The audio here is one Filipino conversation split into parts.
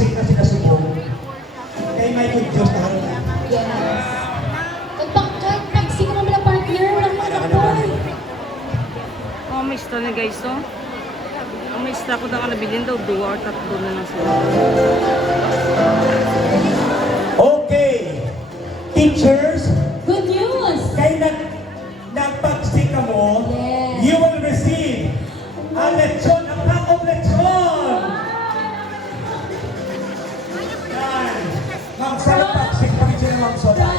nagpagsik na sila subong. Kay may good Diyos na haron. Yes. Kahit pagsik mo na partner, walang matapoy. Oh, may ista na guys, oh. Ang may ista ko na nabilin daw, 2 or 3 na lang sila. Okay. Teachers, Good news! kay nagpagsik ka mo, Yes. you will receive a lechon, a pack of lechon. Yan. Ma'am, sa nagpagsik pa rin sila, Ma'am Soda.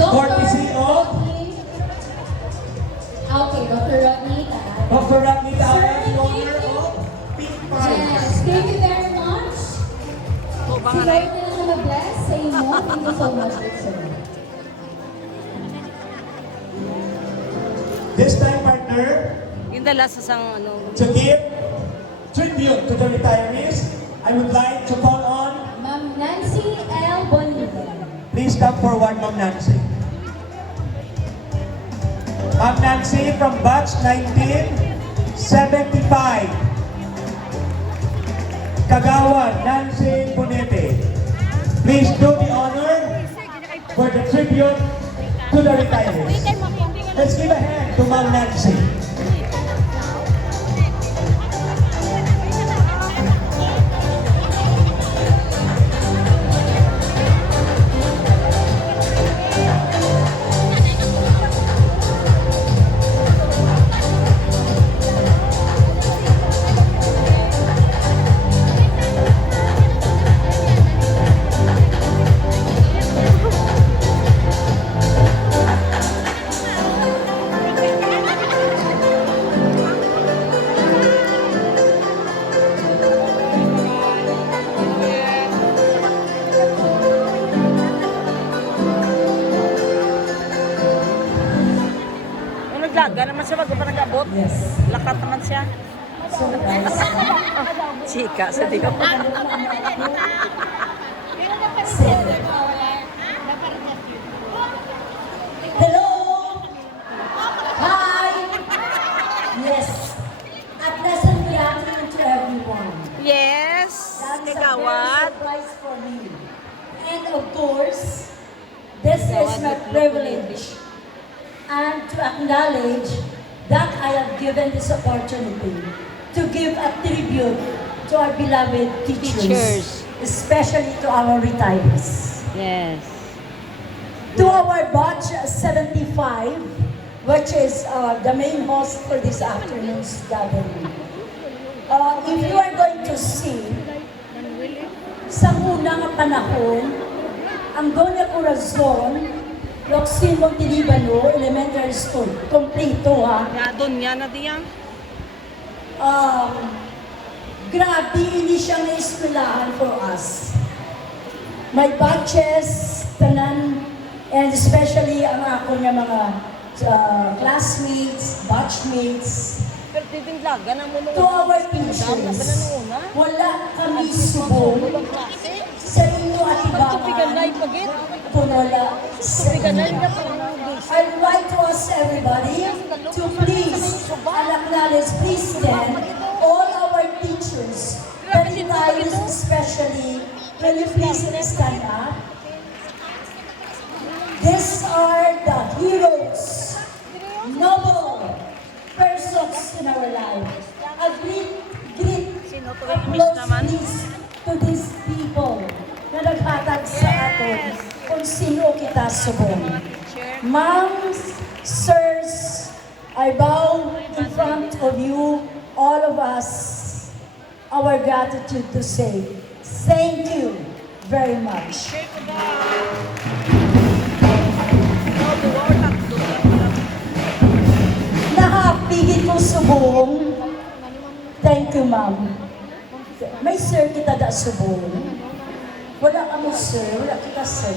Courtesy of Okay, Dr. Rodney. Dr. Rodney Sir, Tara, thank owner you. of Pink Farm. Yes, thank you very much. So, Si bang Lord aray? na lang mag-bless sa inyo. Thank you so much, sir. This time, partner, Yung dala sa sang, ano, to give tribute to the retirees, I would like to call on, Ma'am Nancy L. Bonita. please come forward, Ma'am Nancy. Ma'am Nancy from batch 1975. Kagawan, Nancy Bonete. Please do the honor for the tribute to the retirees. Let's give a hand to Ma'am Nancy. yung naglaga naman siya, bago pa nag-abot. Yes. Lakat naman siya. So guys, Chika, sa di ka pa. hello! Hi! Yes. At lesson good afternoon to everyone. Yes! That is a very Kagawad. surprise for me. And of course, this is my privilege. And to acknowledge that I have given this opportunity to give a tribute to our beloved teachers, especially to our retirees. Yes. To our batch 75, which is the main host for this afternoon's gathering. If you are going to see, sa unang panahon, ang Doña Corazon, Roxin Montelibano Elementary School, kompleto ha. Radon niya na diyan. Grabe, hindi siya na-eskwelahan for us. My batches, tanan, and especially ang ako niya mga classmates, batchmates, Pero titindlaga na mo nung to our teachers, wala kami subong sa inyo at tupigan na ibangan ipagit. kung wala sa Tupigan na inyo. niya pa lang. I'd like to ask everybody to please and acknowledge, please stand, all our teachers, the retirees especially, can you please stand up? These are the heroes, noble persons in our life. A great Sino to yung applause miss naman? please to these people na naghatag sa atin kung sino kita subong. Moms, sirs, I bow in front of you, all of us, our gratitude to say thank you very much. Nakapigil ko subong. Thank you, ma'am. May sir kita da subong. Wala ka mo sir, wala kita sir.